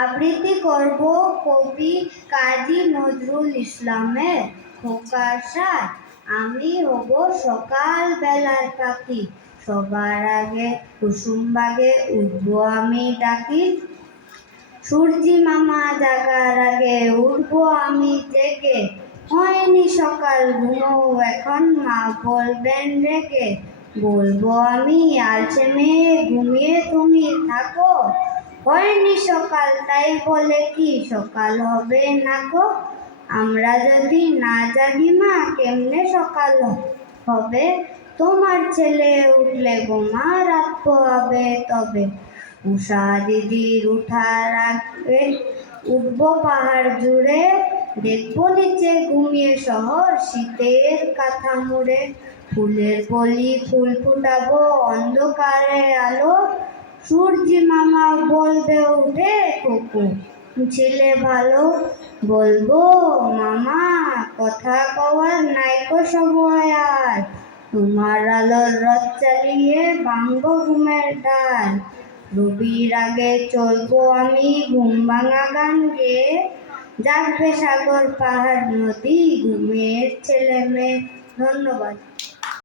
আবৃত্তি করব কবি কাজী নজরুল ইসলামের সাথ আমি হব সকাল বেলার পাখি। সবার আগে কুসুম বাগে উঠবো আমি ডাকি। সূর্যি মামা জাগার আগে উঠবো আমি জেগে হয়নি সকাল ঘুমো এখন মা বলবেন রেগে বলব আমি আলছে মেয়ে ঘুমিয়ে তুমি থাকো। হয়নি সকাল, তাই বলে কি সকাল হবে না গো? আমরা যদি না জানি মা, কেমনে সকাল হবে? তোমার ছেলে উঠলে গোমা রাত পোয়াবে তবে। উষা দিদির উঠার আগে উঠবো পাহাড় জুড়ে। দেখব নিচে ঘুমিয়ে শহর শীতের কাঁথা মুড়ে। ফুলের কলি ফুল ফুটাবো অন্ধকারে আলো। সূর্যি মামা বলবে উঠে কুকু ছেলে ভালো বলব, মামা, কথা কওয়ার নাইকো সময় আর। তোমার আলোর রথ চালিয়ে ভাঙবো ঘুমের ডাল রবির আগে চলবো আমি ঘুম ভাঙা গান গেয়ে জাগবে সাগর পাহাড় নদী, ঘুমের ছেলে মেয়ে। ধন্যবাদ।